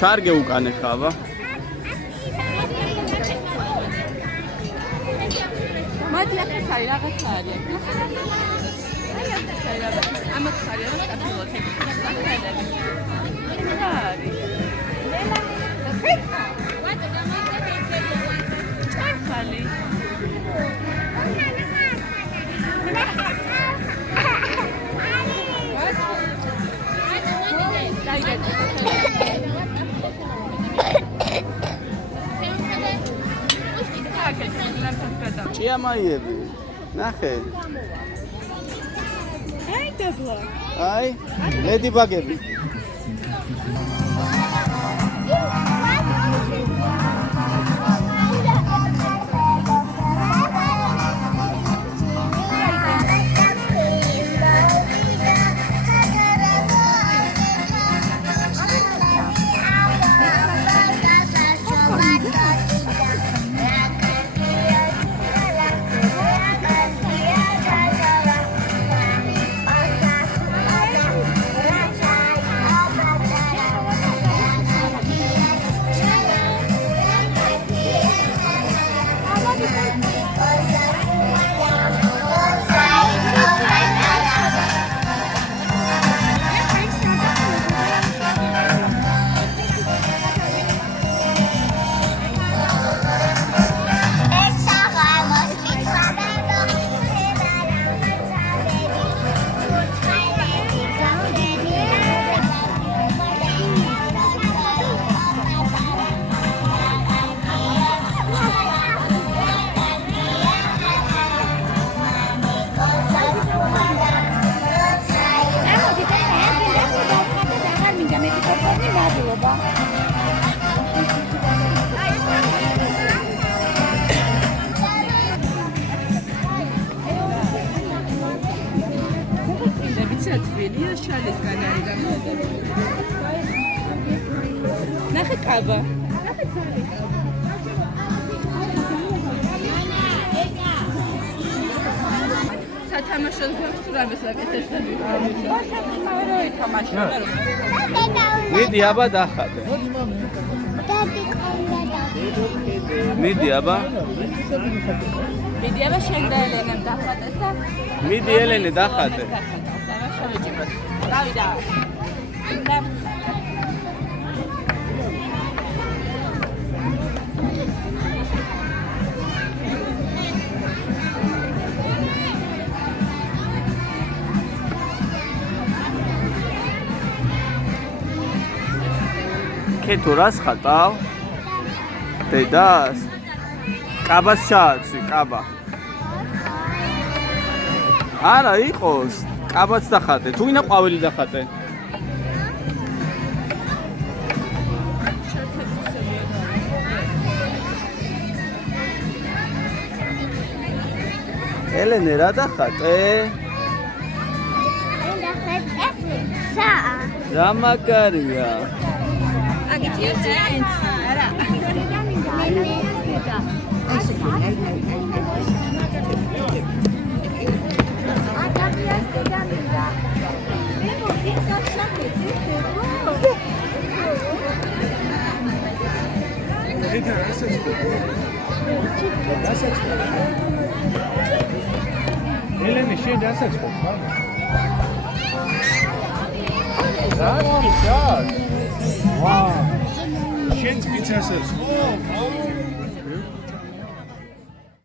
ჩარგე უკანე ხავა. მადი აქაც არის რაღაცა არის. აი აქაც არის რაღაცა. ამათ არის რაღაც კაფეოთები. რა არის? ჭარხალი. ჭიამაიები. ნახე. აი დაბლა. აი, ლედიბაგები. Ველია შალისგან არის გამოდებული. ნახე კაბა. ნახე ძალი. სათამაშოდ გვაქვს თუ რამეს აკეთებდი. რა ითამაშო? მიდი აბა დახატე. მიდი აბა. მიდი აბა შენ და ელენემ დახატეთ და მიდი ელენე დახატე. დავიდა. ქეთო რას ხატავ? დედას? კაბას ჩააცი, კაბა. არა იყოს. კაბაც დახატე, თუ ვინა ყვავილი დახატე. ელენე რა დახატე? რა მაგარია. აგიცი უცენს. არა. Eleni şey derse çıkar. Wow. Wow. Şens bir ses. Oh,